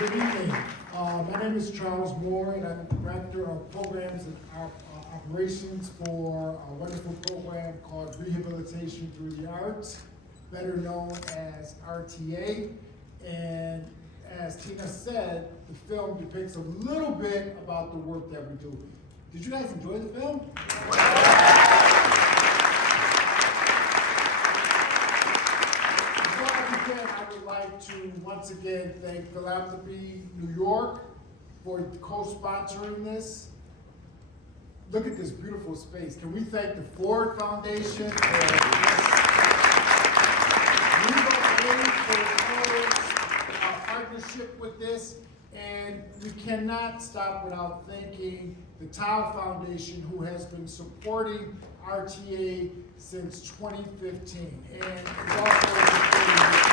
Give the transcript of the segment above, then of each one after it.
Good evening. My name is Charles Moore, and I'm the Director of Programs and Operations for a wonderful program called Rehabilitation Through the Arts, better known as RTA. And as Tina said, the film depicts a little bit about the work that we do. Did you guys enjoy the film? I would like to once again thank Philanthropy New York for co-sponsoring this. Look at this beautiful space. Can we thank the Ford Foundation for our partnership with this? And we cannot stop without thanking the Tao Foundation, who has been supporting RTA since 2015. And is also supporting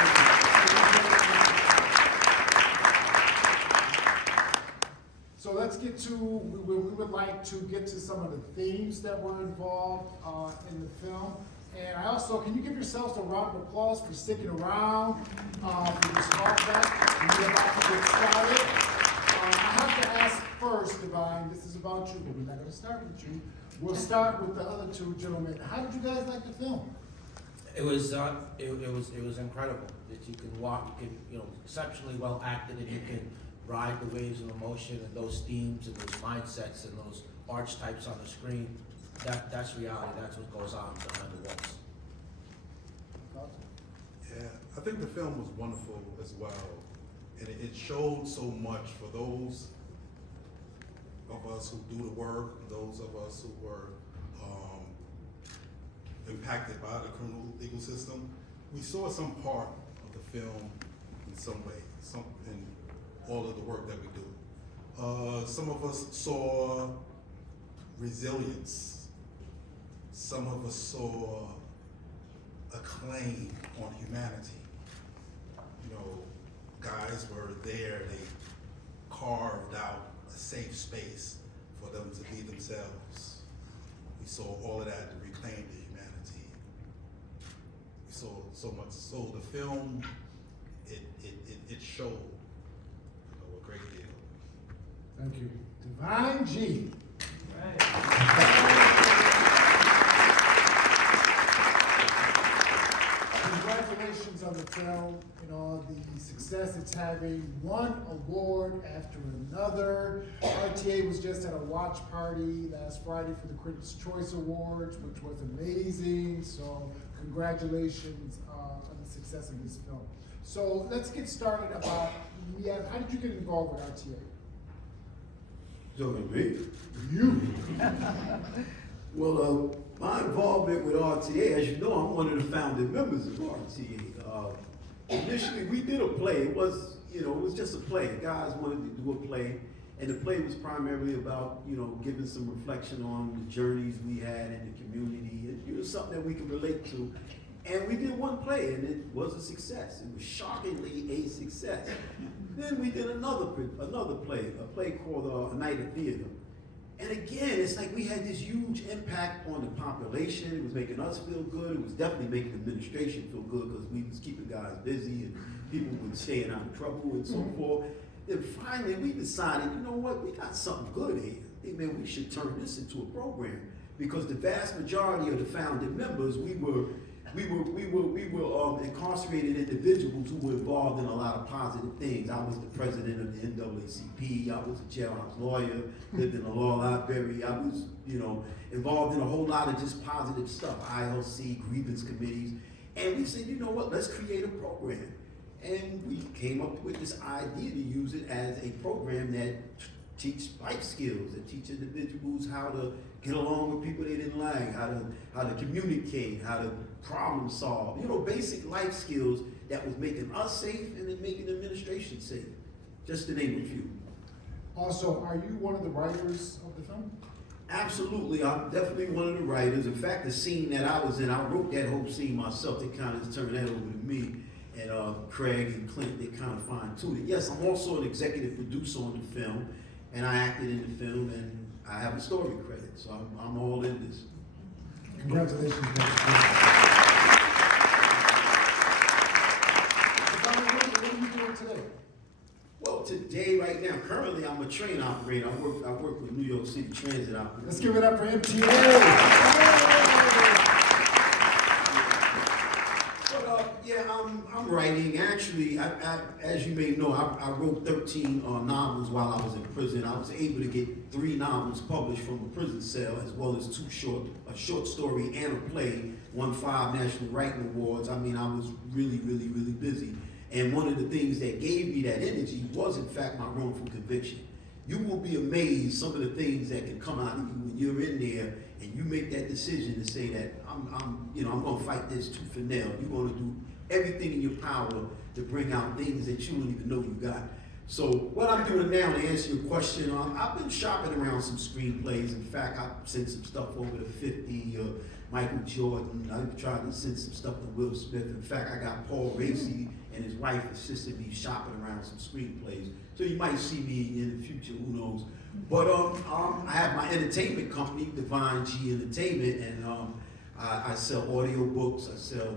So let's get to, we would like to get to some of the themes that were involved in the film. And I also, can you give yourselves a round of applause for sticking around for this talkback? We're about to get started. I have to ask first, Divine, this is about you, but we're not going to start with you. We'll start with the other two gentlemen. How did you guys like the film? It was incredible that you can walk, you can, exceptionally well acted, and you can ride the waves of emotion and those themes and those mindsets and those archetypes on the screen. That's reality. That's what goes on behind the walls. Yeah, I think the film was wonderful as well, and it showed so much for those of us who do the work, those of us who were impacted by the criminal legal system. We saw some part of the film in some way, in all of the work that we do. Some of us saw resilience. Some of us saw a claim on humanity. Guys were there, they carved out a safe space for them to be themselves. We saw all of that to reclaim the humanity. We saw so much. So the film, it showed a great deal. Thank you. Divine G. Congratulations on the film, the success it's having, one award after another. RTA was just at a watch party last Friday for the Critics' Choice Awards, which was amazing. So congratulations on the success of this film. So let's get started about, how did you get involved with RTA? Talking to me? You. Well, my involvement with RTA, as you know, I'm one of the founding members of RTA. Initially, we did a play. It was just a play. Guys wanted to do a play, and the play was primarily about, giving some reflection on the journeys we had in the community, and something that we could relate to. And we did one play, and it was a success. It was shockingly a success. Then we did another play, a play called A Night of Theater. And again, it's like we had this huge impact on the population. It was making us feel good. It was definitely making the administration feel good because we was keeping guys busy and people were staying out of trouble and so forth. Then finally we decided, you know what, we got something good here. I think maybe we should turn this into a program, because the vast majority of the founding members, we were incarcerated individuals who were involved in a lot of positive things. I was the president of the NAACP. I was a jailhouse lawyer, lived in a law library. I was, involved in a whole lot of just positive stuff, ILC, grievance committees. And we said, you know what, let's create a program. And we came up with this idea to use it as a program that teach life skills, that teach individuals how to get along with people they didn't like, how to communicate, how to problem solve, basic life skills that was making us safe and then making the administration safe, just to name a few. Also, are you one of the writers of the film? Absolutely, I'm definitely one of the writers. In fact, the scene that I was in, I wrote that whole scene myself. They kind of turned that over to me. And Craig and Clint, they kind of fine-tuned it. Yes, I'm also an executive producer on the film, and I acted in the film, and I have a story credit, so I'm all in this. Congratulations. What are you doing today? Well, today today, right now, currently I'm a train operator. I work with New York City Transit operators. Let's give it up for MTA. Yeah, I'm writing. Actually, as you may know, I wrote 13 novels while I was in prison. I was able to get 3 novels published from a prison cell, as well as 2 a short story and a play, won 5 National Writing Awards. I mean, I was really busy. And one of the things that gave me that energy was, in fact, my wrongful conviction. You will be amazed some of the things that can come out of you when you're in there and you make that decision to say that I'm going to fight this tooth and nail. You're going to do everything in your power to bring out things that you don't even know you got. So what I'm doing now, to answer your question, I've been shopping around some screenplays. In fact, I've sent some stuff over to 50, Michael Jordan. I've tried to send some stuff to Will Smith. In fact, I got Paul Racy and his wife assisted me shopping around some screenplays. So you might see me in the future, who knows. But I have my entertainment company, Divine G Entertainment, and I sell audio books, I sell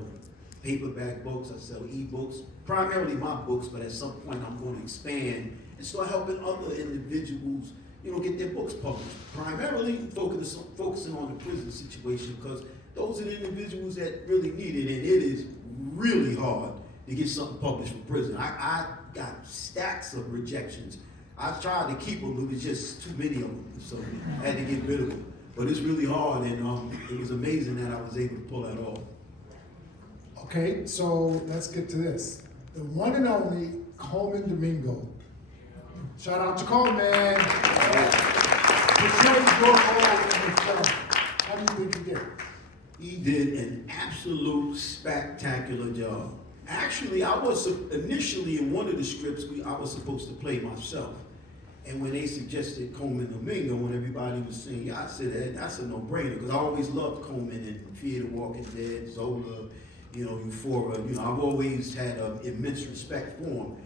paperback books, I sell ebooks, primarily my books, but at some point I'm going to expand and start helping other individuals, get their books published. Primarily focusing on the prison situation, because those are the individuals that really need it, and it is really hard to get something published from prison. I got stacks of rejections. I tried to keep them, it was just too many of them, so I had to get rid of them. But it's really hard, and it was amazing that I was able to pull that off. Okay, so let's get to this. The one and only Coleman Domingo. Shout out to Coleman. Portrays your role in the film. How do you think he did? He did an absolute spectacular job. Actually, I was initially in one of the scripts, I was supposed to play myself. And when they suggested Coleman Domingo, when everybody was saying, I said, that's a no-brainer, because I always loved Coleman and Fear the Walking Dead, Zola, Euphoria. I've always had immense respect for him.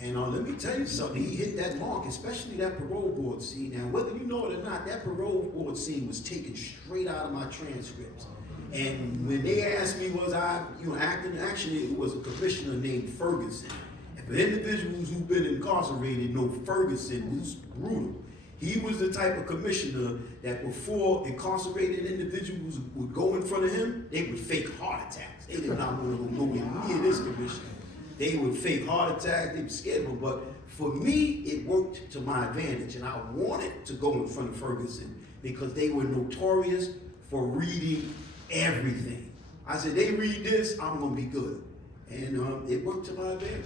And let me tell you something, he hit that mark, especially that parole board scene. Now, whether you know it or not, that parole board scene was taken straight out of my transcripts. And when they asked me, was I, acting, actually it was a commissioner named Ferguson. And for individuals who've been incarcerated know Ferguson was brutal. He was the type of commissioner that before incarcerated individuals would go in front of him, they would fake heart attacks. They did not want to go nowhere near this commissioner. They would fake heart attacks, they were scared of him. But for me, it worked to my advantage, and I wanted to go in front of Ferguson because they were notorious for reading everything. I said, they read this, I'm gonna be good. And it worked to my advantage.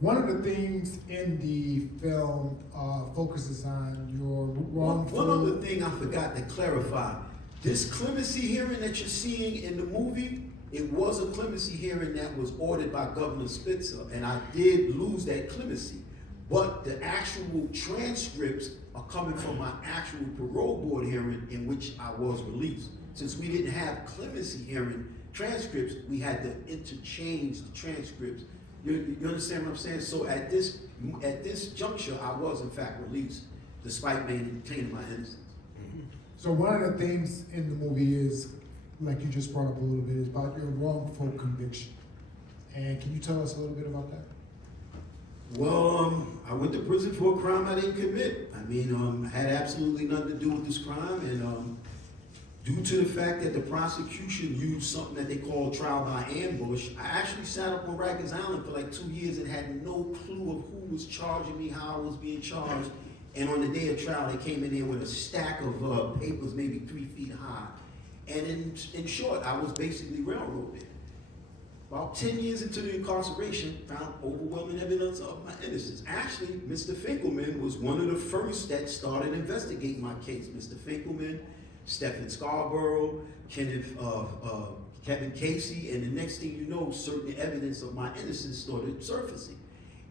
One of the themes in the film focuses on your wrongful... One other thing I forgot to clarify. This clemency hearing that you're seeing in the movie, it was a clemency hearing that was ordered by Governor Spitzer, and I did lose that clemency. But the actual transcripts are coming from my actual parole board hearing in which I was released. Since we didn't have clemency hearing transcripts, we had to interchange the transcripts. You understand what I'm saying? So at this juncture, I was in fact released, despite maintaining my innocence. So one of the things in the movie is, like you just brought up a little bit, is about your wrongful conviction. And can you tell us a little bit about that? Well, I went to prison for a crime I didn't commit. I mean, had absolutely nothing to do with this crime, and due to the fact that the prosecution used something that they call trial by ambush, I actually sat up on Rikers Island for like 2 years and had no clue of who was charging me, how I was being charged. And on the day of trial, they came in there with a stack of papers, maybe 3 feet high. And in short, I was basically railroaded. About 10 years into the incarceration, found overwhelming evidence of my innocence. Actually, Mr. Finkelman was one of the first that started investigating my case. Mr. Finkelman, Stephen Scarborough, Kevin Casey, and the next thing you know, certain evidence of my innocence started surfacing.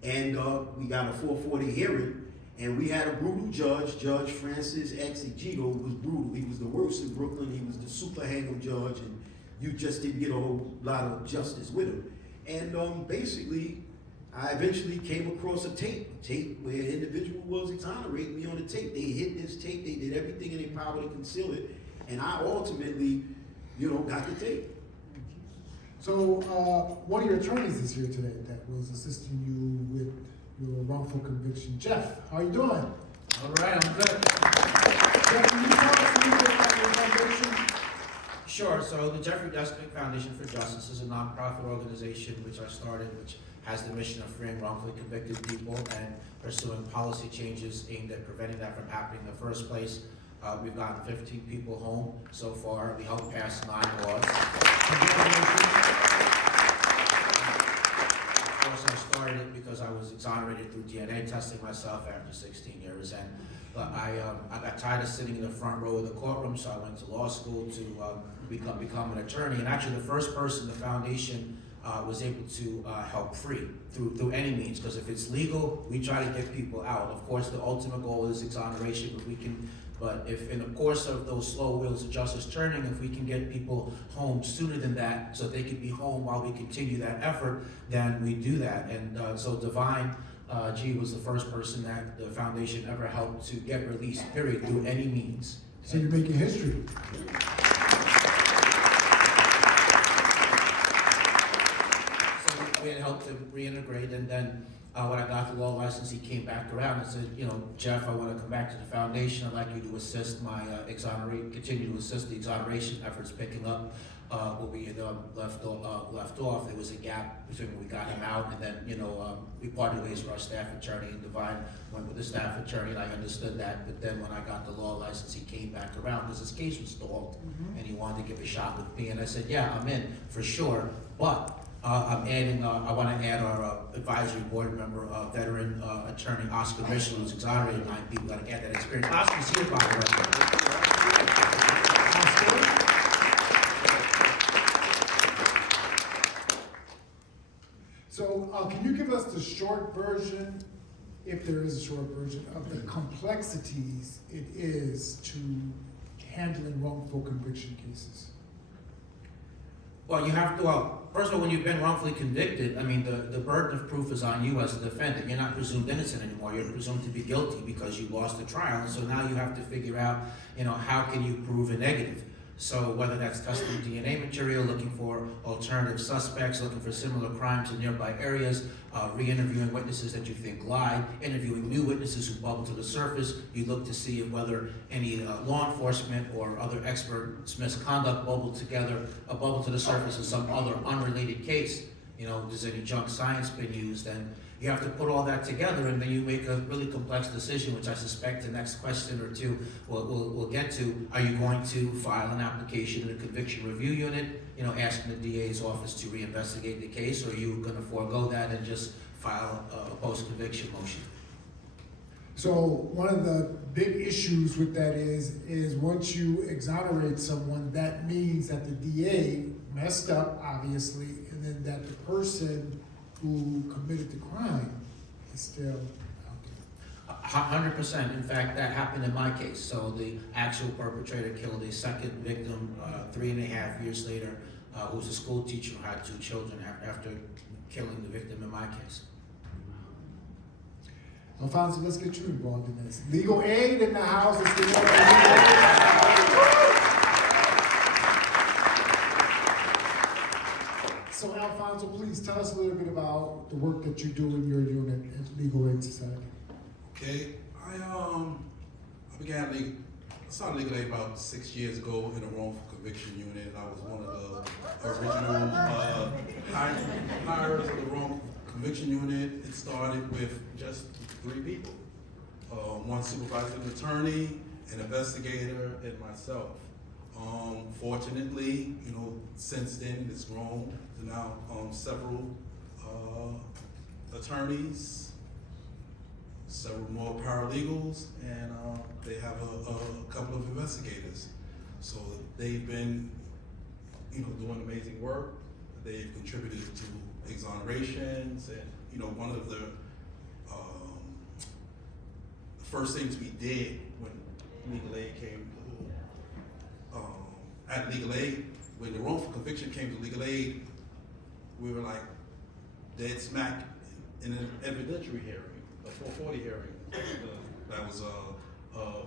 And we got a 440 hearing, and we had a brutal judge, Judge Francis Exegito, who was brutal. He was the worst in Brooklyn. He was the super hang'em judge, and you just didn't get a whole lot of justice with him. And basically, I eventually came across a tape where an individual was exonerating me on the tape. They hid this tape, they did everything in their power to conceal it, and I ultimately, got the tape. So one of your attorneys is here today that was assisting you with your wrongful conviction. Jeff, how you doing? All right, I'm good. Jeff, can you tell us a little bit about your foundation? Sure, so the Jeffrey Deskovic Foundation for Justice is a nonprofit organization which I started, which has the mission of freeing wrongfully convicted people and pursuing policy changes aimed at preventing that from happening in the first place. We've gotten 15 people home so far. We helped pass 9 laws. Of course, I started it because I was exonerated through DNA testing myself after 16 years, and I got tired of sitting in the front row of the courtroom, so I went to law school to become an attorney. And actually, the first person the foundation was able to help free through any means, because if it's legal, we try to get people out. Of course, the ultimate goal is exoneration, but if in the course of those slow wheels of justice turning, if we can get people home sooner than that, so they can be home while we continue that effort, then we do that. And so Divine G was the first person that the foundation ever helped to get released, period, through any means. So you're making history. We had helped him reintegrate, and then when I got the law license, he came back around and said, you know, Jeff, I want to come back to the foundation. I'd like you to assist my continue to assist the exoneration efforts picking up where we had left off. There was a gap between when we got him out, and then, you know, we parted ways with our staff attorney, and Divine went with the staff attorney, and I understood that. But then when I got the law license, he came back around because his case was stalled, and he wanted to give a shot with me. And I said, yeah, I'm in for sure, but I'm adding, I want to add our advisory board member, veteran attorney Oscar Mitchell, who's exonerated 9 people. Got to add that experience. Oscar's here, by the way. So can you give us the short version, if there is a short version, of the complexities it is to handling wrongful conviction cases? Well, you have to, first of all, when you've been wrongfully convicted, I mean, the burden of proof is on you as a defendant. You're not presumed innocent anymore. You're presumed to be guilty because you lost the trial. And so now you have to figure out, you know, how can you prove a negative? So whether that's testing DNA material, looking for alternative suspects, looking for similar crimes in nearby areas, re-interviewing witnesses that you think lied, interviewing new witnesses who bubble to the surface. You look to see if whether any law enforcement or other experts' misconduct bubble to the surface in some other unrelated case. You know, does any junk science been used? And you have to put all that together, and then you make a really complex decision, which I suspect the next question or two we'll get to. Are you going to file an application in a conviction review unit, you know, asking the DA's office to reinvestigate the case, or are you going to forego that and just file a post-conviction motion? So one of the big issues with that is once you exonerate someone, that means that the DA messed up, obviously, and then that the person who committed the crime is still out there. 100%. In fact, that happened in my case. So the actual perpetrator killed a second victim 3.5 years later, who was a school teacher who had 2 children after killing the victim in my case. Alfonzo, let's get you involved in this. Legal aid in the house. Let's get more legal aid. So Alfonzo, please tell us a little bit about the work that you do in your unit at Legal Aid Society. Okay, I started Legal Aid about 6 years ago in a wrongful conviction unit. I was one of the original hires of the wrongful conviction unit. It started with just 3 people, 1 supervising attorney, an investigator, and myself. Fortunately, you know, since then it's grown to now several attorneys, several more paralegals, and they have a couple of investigators. So they've been, you know, doing amazing work. They've contributed to exonerations, and you know, one of the first things we did when Legal Aid came at Legal Aid, when the wrongful conviction came to Legal Aid, we were like dead smack in an evidentiary hearing, a 440 hearing that was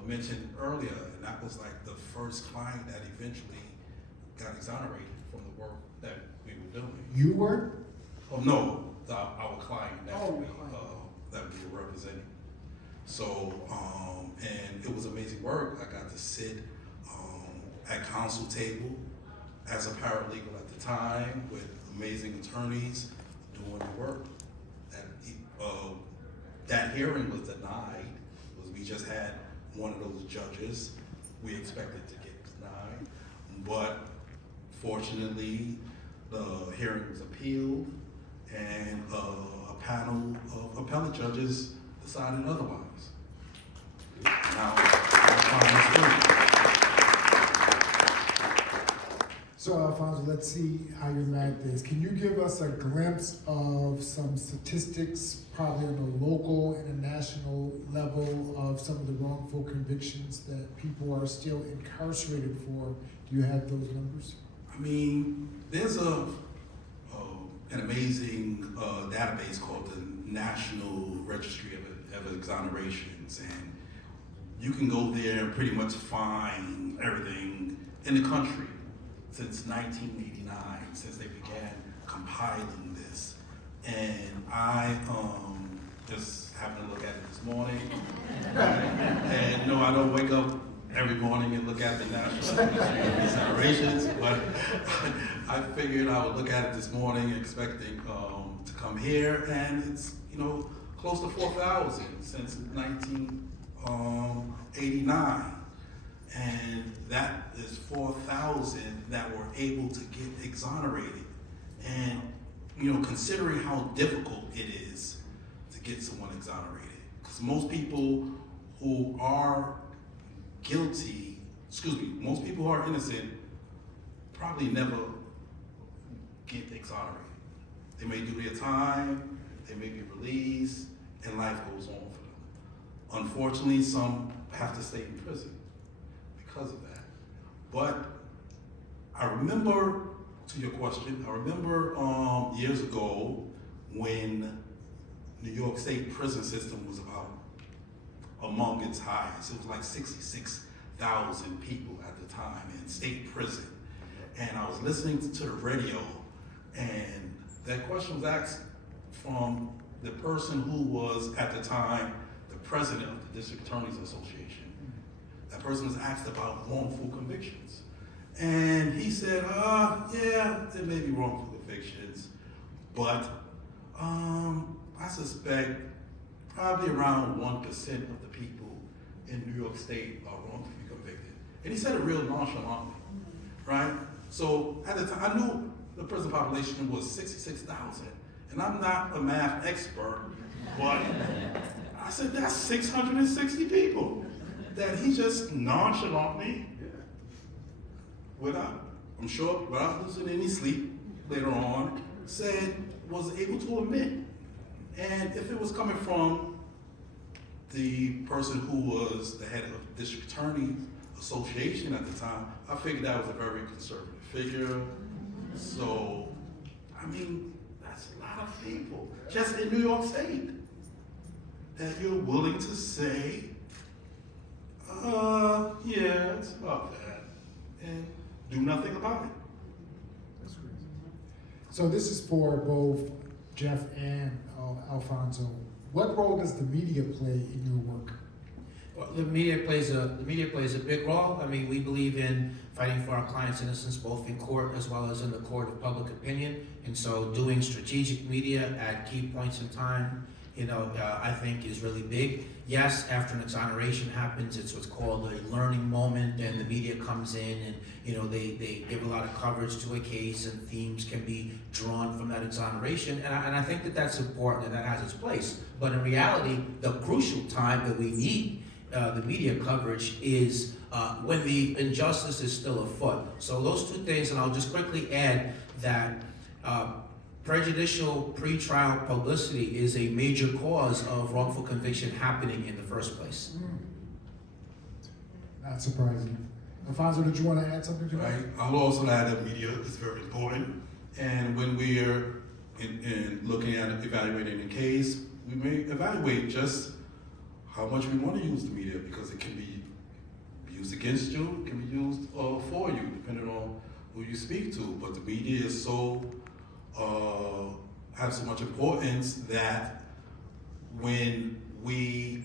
mentioned earlier, and that was like the first client that eventually got exonerated from the work that we were doing. You were? Oh no, our client that Oh, we client. that So, and it was amazing work. I got to sit at council table as a paralegal at the time with amazing attorneys doing the work. That hearing was denied, because we just had one of those judges we expected to get denied. But fortunately, the hearing was appealed, and a panel of appellate judges decided otherwise. Now, So Alfonso, let's see how your math is. Can you give us a glimpse of some statistics, probably on a local and a national level, of some of the wrongful convictions that people are still incarcerated for? Do you have those numbers? I mean, there's an amazing database called the National Registry of Exonerations, and you can go there and pretty much find everything in the country since 1989, since they began compiling this. And I just happened to look at it this morning. And no, I don't wake up every morning and look at the National Registry of Exonerations, but I figured I would look at it this morning expecting to come here, and it's, you know, close to 4,000 since 1989. And that is 4,000 that were able to get exonerated. And, you know, considering how difficult it is to get someone exonerated, because most people who are guilty, most people who are innocent probably never get exonerated. They may do their time, they may be released, and life goes on for them. Unfortunately, some have to stay in prison because of that. But I remember, to your question, I remember years ago when New York State prison system was about among its highest. It was like 66,000 people at the time in state prison. And I was listening to the radio, and that question was asked from the person who was at the time the president of the District Attorneys Association. That person was asked about wrongful convictions. And he said, yeah, there may be wrongful convictions, but I suspect probably around 1% of the people in New York State are wrongfully convicted. And he said it real nonchalantly, right? So at the time, I knew the prison population was 66,000, and I'm not a math expert, but I said, that's 660 people that he just nonchalantly, I'm sure, without losing any sleep later on, was able to admit. And if it was coming from the person who was the head of the District Attorney Association at the time, I figured that was a very conservative figure. So, I mean, that's a lot of people, just in New York State, that you're willing to say, yeah, it's about that, and do nothing about it. That's crazy. So this is for both Jeff and Alfonso. What role does the media play in your work? Well, the media plays a big role. I mean, we believe in fighting for our clients' innocence, both in court as well as in the court of public opinion. And so doing strategic media at key points in time, I think is really big. Yes, after an exoneration happens, it's what's called a learning moment, and the media comes in and, they give a lot of coverage to a case, and themes can be drawn from that exoneration. And I think that that's important and that has its place. But in reality, the crucial time that we need the media coverage is when the injustice is still afoot. So those two things, and I'll just quickly add that prejudicial pretrial publicity is a major cause of wrongful conviction happening in the first place. Not surprising. Alfonso, did you want to add something to that? Right. I'll also add that media is very important. And when we're in looking at evaluating a case, we may evaluate just how much we want to use the media, because it can be used against you, it can be used for you, depending on who you speak to. But the media is have so much importance that when we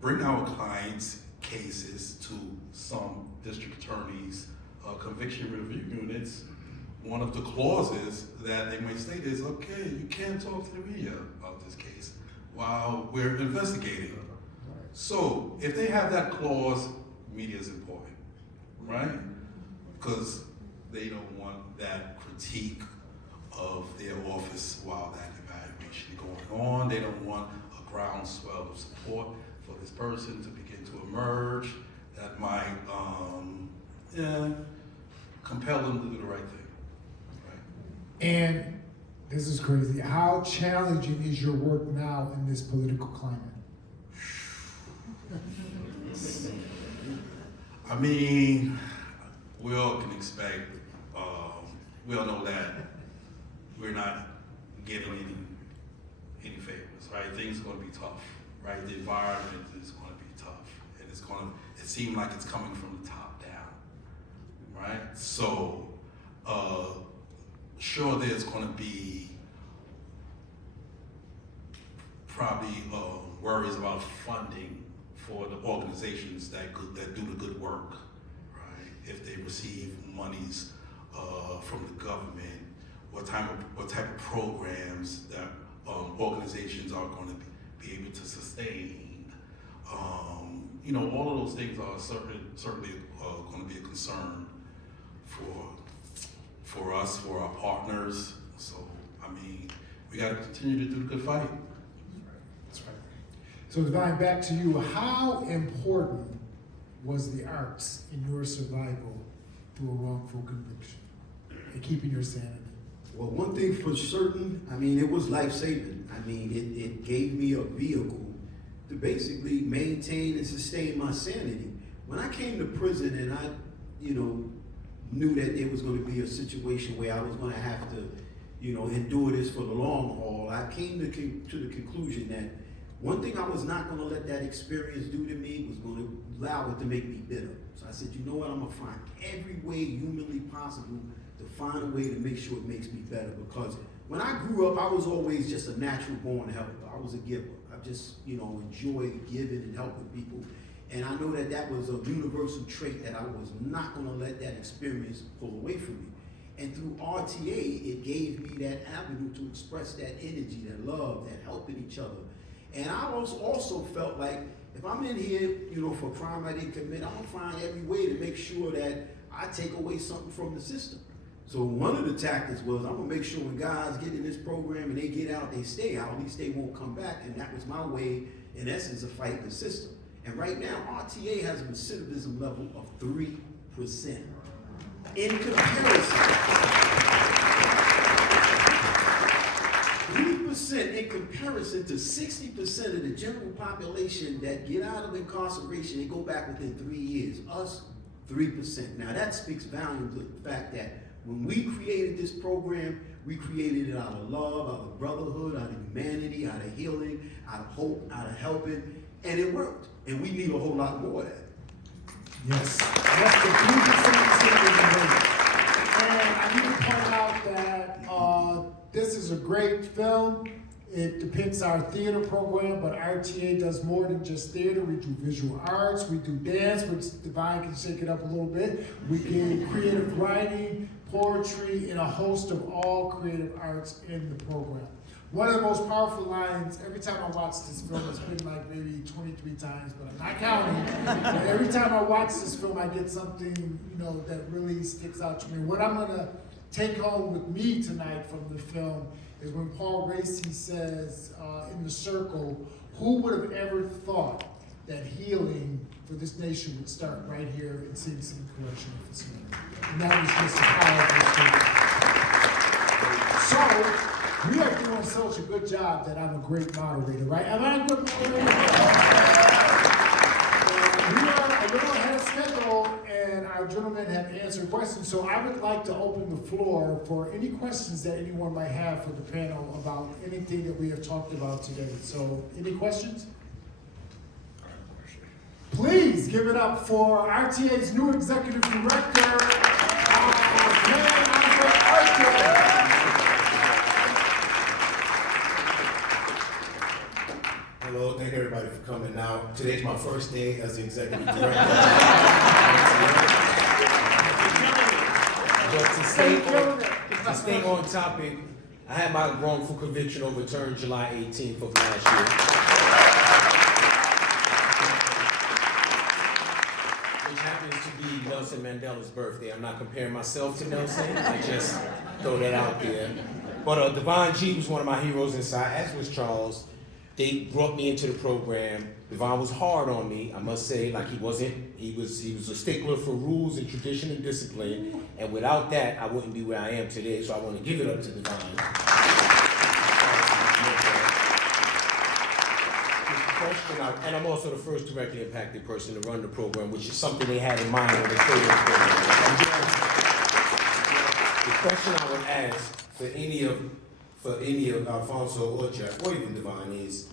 bring our clients' cases to some district attorneys' conviction review units. One of the clauses that they might state is, okay, you can't talk to the media about this case while we're investigating. So if they have that clause, media is important, right? Because they don't want that critique of their office while that evaluation is going on. They don't want a groundswell of support for this person to begin to emerge that might compel them to do the right thing. Right? And this is crazy. How challenging is your work now in this political climate? I mean, we all can expect, we all know that we're not getting any favors, right? Things are going to be tough, right? The environment is going to be tough, and it seems like it's coming from the top down, right? So, sure, there's going to be probably worries about funding for the organizations that do the good work, right? If they receive monies from the government, what type of programs that organizations are going to be able to sustain. You know, all of those things are certainly going to be a concern for us, for our partners. So, I mean, we got to continue to do the good fight. That's right. So, Divine, back to you. How important was the arts in your survival through a wrongful conviction and keeping your sanity? Well, one thing for certain, I mean, it was life-saving. I mean, it gave me a vehicle to basically maintain and sustain my sanity. When I came to prison and I, knew that there was going to be a situation where I was going to have to, endure this for the long haul, I came to the conclusion that one thing I was not going to let that experience do to me was going to allow it to make me bitter. So I said, you know what, I'm going to find every way humanly possible to find a way to make sure it makes me better. Because when I grew up, I was always just a natural born helper. I was a giver. I just, enjoyed giving and helping people. And I know that that was a universal trait that I was not going to let that experience pull away from me. And through RTA, it gave me that avenue to express that energy, that love, that helping each other. And I also felt like if I'm in here, for a crime I didn't commit, I'm going to find every way to make sure that I take away something from the system. So one of the tactics was I'm going to make sure when guys get in this program and they get out, they stay out, at least they won't come back. And that was my way, in essence, of fighting the system. And right now, RTA has a recidivism level of 3%. In comparison, 3% in comparison to 60% of the general population that get out of incarceration, they go back within 3 years. Us, 3%. Now that speaks volumes to the fact that when we created this program, we created it out of love, out of brotherhood, out of humanity, out of healing, out of hope, out of helping, and it worked. And we need a whole lot more of that. Yes. That's the 3% And I need to point out that this is a great film. It depicts our theater program, but RTA does more than just theater. We do visual arts, we do dance, which Divine can shake it up a little bit. We do creative writing, poetry, and a host of all creative arts in the program. One of the most powerful lines, every time I watch this film, it's been like maybe 23 times, but I'm not counting. But every time I watch this film, I get something, that really sticks out to me. What I'm gonna take home with me tonight from the film is when Paul Racy says in The Circle, who would have ever thought that healing for this nation would start right here in City City Correctional Facility? And that was just a powerful statement. So, we are doing such a good job that I'm a great moderator, right? Am I a good moderator? We are a little ahead of schedule, and our gentlemen have answered questions. So I would like to open the floor for any questions that anyone might have for the panel about anything that we have talked about today. So, any questions? Please give it up for RTA's new executive director, Hello, thank everybody for coming out. Today's my first day as the executive director. But to stay on topic, I had my wrongful conviction overturned July 18th of last year. Which happens to be Nelson Mandela's birthday. I'm not comparing myself to Nelson, I just throw that out there. But Devon G was one of my heroes inside, as was Charles. They brought me into the program. Devon was hard on me, I must say, like he was a stickler for rules and tradition and discipline. And without that, I wouldn't be where I am today. So I want to give it up to Devon. And I'm also the first directly impacted person to run the program, which is something they had in mind when they created the program. The question I would ask for any of Alfonso or Jeff, or even Devon, is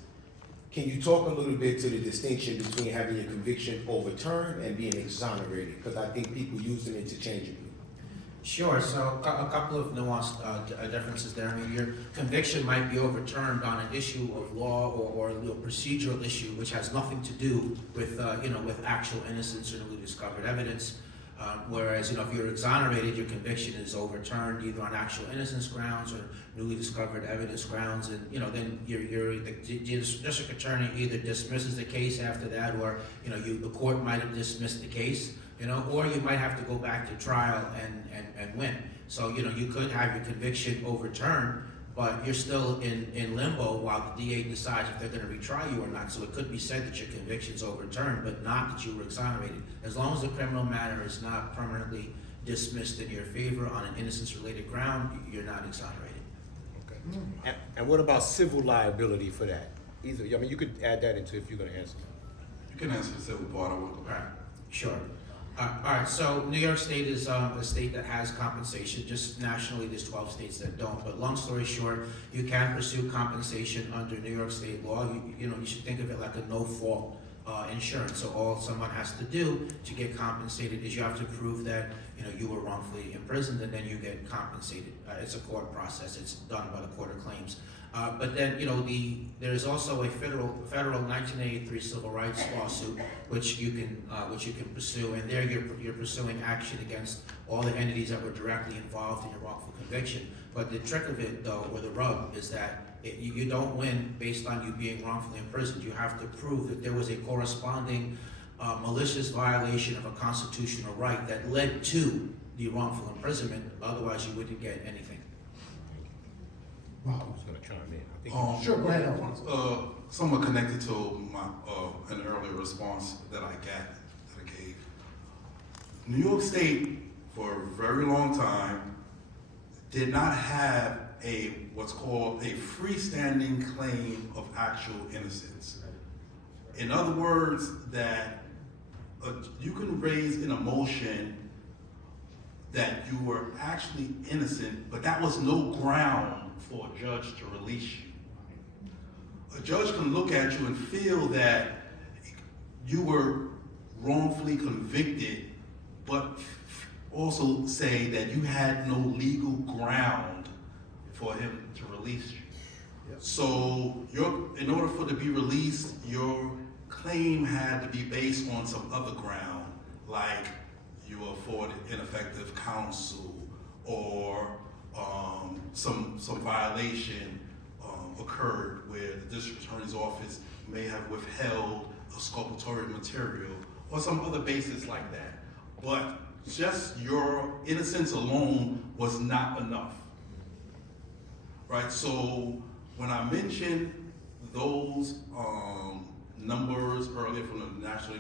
can you talk a little bit to the distinction between having your conviction overturned and being exonerated? Because I think people use them interchangeably. Sure, so a couple of nuanced differences there. I mean, your conviction might be overturned on an issue of law or a procedural issue which has nothing to do with, with actual innocence or newly discovered evidence. Whereas, if you're exonerated, your conviction is overturned either on actual innocence grounds or newly discovered evidence grounds, and then the district attorney either dismisses the case after that, or the court might have dismissed the case, or you might have to go back to trial and win. So you could have your conviction overturned, but you're still in limbo while the DA decides if they're going to retry you or not. So it could be said that your conviction's overturned, but not that you were exonerated. As long as the criminal matter is not permanently dismissed in your favor on an innocence-related ground, you're not exonerated. Okay. And what about civil liability for that? Either, you could add that into if you're going to answer. You can answer the civil part. I will go All back. right, sure. All right, so New York State is a state that has compensation. Just nationally, there's 12 states that don't. But long story short, you can pursue compensation under New York State law. You should think of it like a no-fault insurance. So all someone has to do to get compensated is you have to prove that you were wrongfully imprisoned, and then you get compensated. It's a court process. It's done by the Court of Claims. But then, there's also a federal 1983 civil rights lawsuit which you can pursue, and there you're pursuing action against all the entities that were directly involved in your wrongful conviction. But the trick of it, though, or the rub, is that you don't win based on you being wrongfully imprisoned. You have to prove that there was a corresponding malicious violation of a constitutional right that led to the wrongful imprisonment. Otherwise, you wouldn't get anything. Wow. Who's going to chime in? I think Sure, go ahead, Alfonso. Somewhat connected to my an earlier response that I gave. New York State, for a very long time, did not have what's called a freestanding claim of actual innocence. In other words, that you can raise an emotion that you were actually innocent, but that was no ground for a judge to release you. A judge can look at you and feel that you were wrongfully convicted, but also say that you had no legal ground for him to release you. Yep. So in order for it to be released, your claim had to be based on some other ground, like you were afforded ineffective counsel, or some violation occurred where the district attorney's office may have withheld exculpatory material, or some other basis like that. But just your innocence alone was not enough, right? So when I mentioned those numbers earlier from the National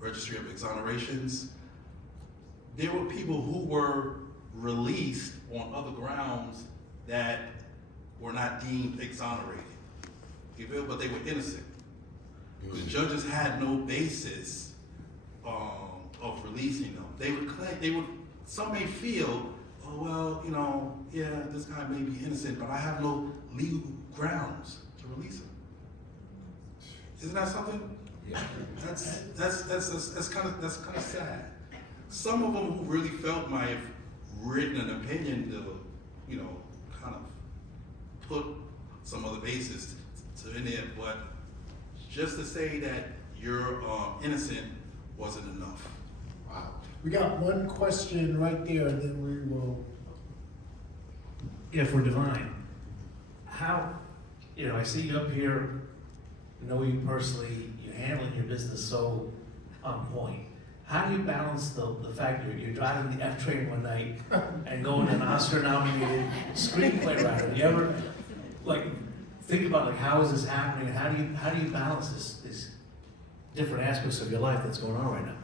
Registry of Exonerations, there were people who were released on other grounds that were not deemed exonerated. You feel? But they were innocent. The judges had no basis of releasing them. Some may feel, oh well, yeah, this guy may be innocent, but I have no legal grounds to release him. Isn't that something? Yeah. That's kind of sad. Some of them who really felt might have written an opinion to, kind of put some other basis in there, but Just to say that you're innocent wasn't enough. Wow. We got one question right there, and then we will. Yeah, for Divine, how, I see you up here, know you personally, you're handling your business so on point. How do you balance the fact that you're driving the F train one night and going to an Oscar-nominated screenplay writer? You ever, think about, how is this happening? How do you balance this different aspects of your life that's going on right now?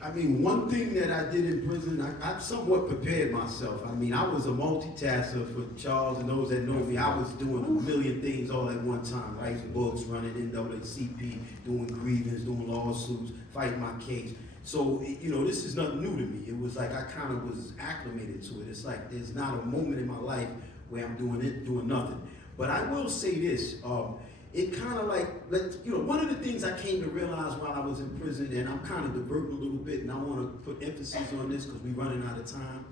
I mean, one thing that I did in prison, I somewhat prepared myself. I mean, I was a multitasker for Charles and those that know me. I was doing a million things all at one time, writing books, running NAACP, doing grievance, doing lawsuits, fighting my case. So, this is nothing new to me. It was like I kind of was acclimated to it. It's like there's not a moment in my life where I'm doing nothing. But I will say this, it kind of one of the things I came to realize while I was in prison, and I'm kind of diverting a little bit, and I want to put emphasis on this because we're running out of time.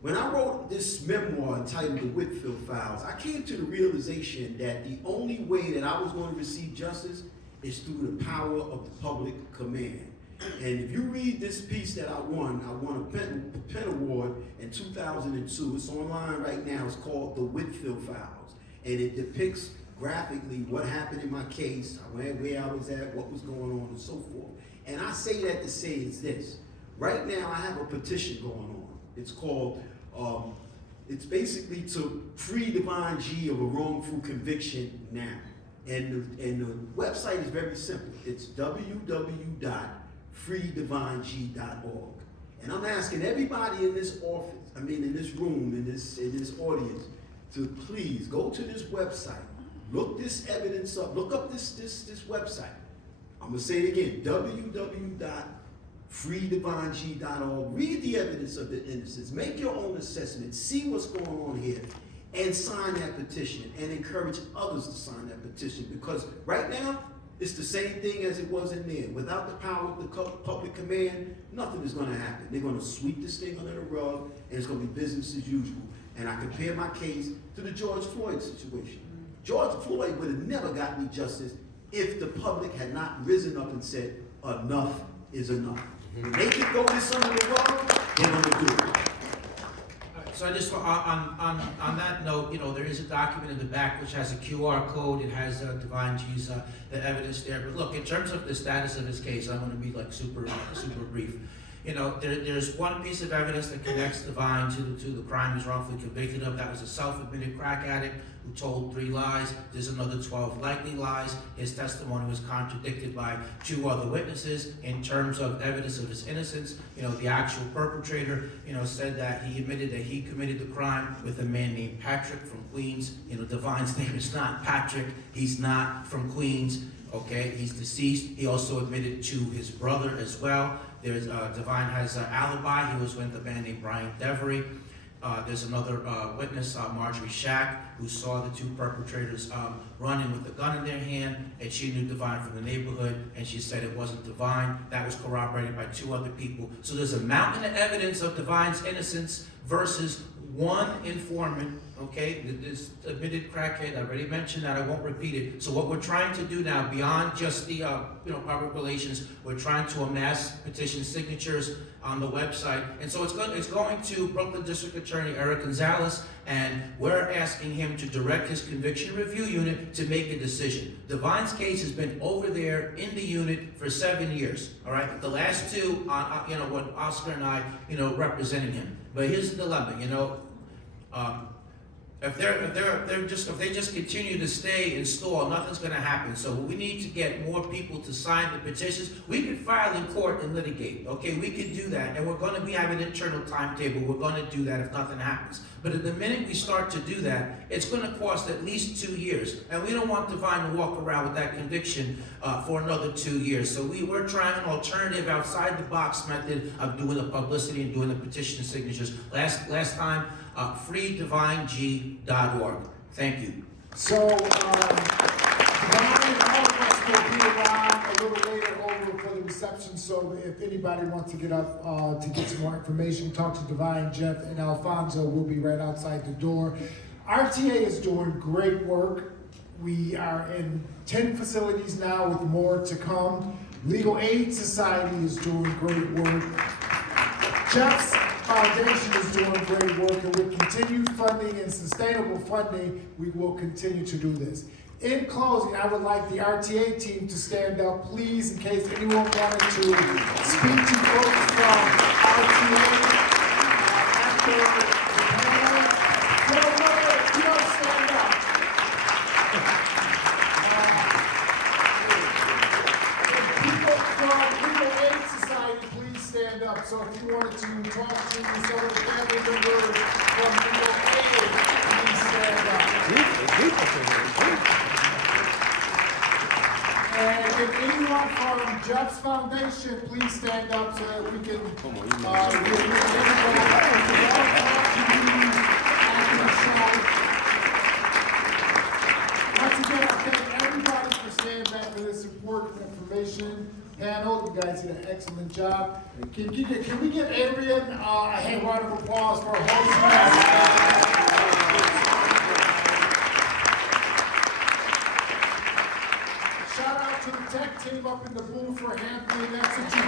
When I wrote this memoir entitled The Whitfield Files, I came to the realization that the only way that I was going to receive justice is through the power of the public command. And if you read this piece that I won a Pen Award in 2002. It's online right now. It's called The Whitfield Files, and it depicts graphically what happened in my case, where I was at, what was going on, and so forth. And I say that to say is this. Right now, I have a petition going on. It's called, it's basically to free Divine G of a wrongful conviction now. And the website is very simple. It's www.freedivine.org. And I'm asking everybody in this office, in this room, in this audience, to please go to this website. Look this evidence up. Look up this website. I'm going to say it again, www.freedivine.org. Read the evidence of the innocence. Make your own assessment. See what's going on here. And sign that petition. And encourage others to sign that petition. Because right now, it's the same thing as it was in there. Without the power of the public command, nothing is going to happen. They're going to sweep this thing under the rug, and it's going to be business as usual. And I compare my case to the George Floyd situation. George Floyd would have never gotten me justice if the public had not risen up and said, enough is enough. When they can go this under the rug, they're going to do it. So I just, on that note, there is a document in the back which has a QR code. It has Divine G's the evidence there. But look, in terms of the status of his case, I'm going to be super brief. There's one piece of evidence that connects Divine to the crime he's wrongfully convicted of. That was a self-admitted crack addict who told 3 lies. There's another 12 likely lies. His testimony was contradicted by 2 other witnesses. In terms of evidence of his innocence, the actual perpetrator, said that he admitted that he committed the crime with a man named Patrick from Queens. Divine's name is not Patrick. He's not from Queens. Okay, he's deceased. He also admitted to his brother as well. There's Divine has an alibi. He was with a man named Brian Devery. There's another witness, Marjorie Shack, who saw the 2 perpetrators running with a gun in their hand, and she knew Divine from the neighborhood, and she said it wasn't Divine. That was corroborated by 2 other people. So there's a mountain of evidence of Divine's innocence versus 1 informant, okay? This admitted crackhead, I already mentioned that, I won't repeat it. So what we're trying to do now, beyond just the public relations, we're trying to amass petition signatures on the website. And so it's going to Brooklyn District Attorney Eric Gonzalez, and we're asking him to direct his conviction review unit to make a decision. Divine's case has been over there in the unit for 7 years, all right? The last 2, when Oscar and I, representing him. But here's the dilemma, if they just continue to stay and stall, nothing's going to happen. So we need to get more people to sign the petitions. We could file in court and litigate. Okay, we could do that, and we're going to have an internal timetable. We're going to do that if nothing happens. But at the minute we start to do that, it's going to cost at least 2 years, and we don't want Divine to walk around with that conviction for another 2 years. So we're trying an alternative, outside the box method of doing the publicity and doing the petition signatures. Last time. freedivine.org. Thank you. So, Divine and all of us will be around a little later over for the reception. So if anybody wants to get up to get some more information, talk to Divine, Jeff, and Alfonzo. We'll be right outside the door. RTA is doing great work. We are in 10 facilities now with more to come. Legal Aid Society is doing great work. Jeff's Foundation is doing great work, and with continued funding and sustainable funding, we will continue to do this. In closing, I would like the RTA team to stand up, please, in case anyone wanted to speak to folks from RTA after the panel. You don't stand up. People from Legal Aid Society, please stand up. So if you wanted to talk to some of the family members from Legal Aid, please stand up. And if anyone from Jeff's Foundation, please stand up so that we can, give Once again, I thank everybody for standing back for this important information. Panel, you guys did an excellent job. Can we give Adrian a hand round of applause for hosting us? Shout out to the tech team up in the booth for handling that situation.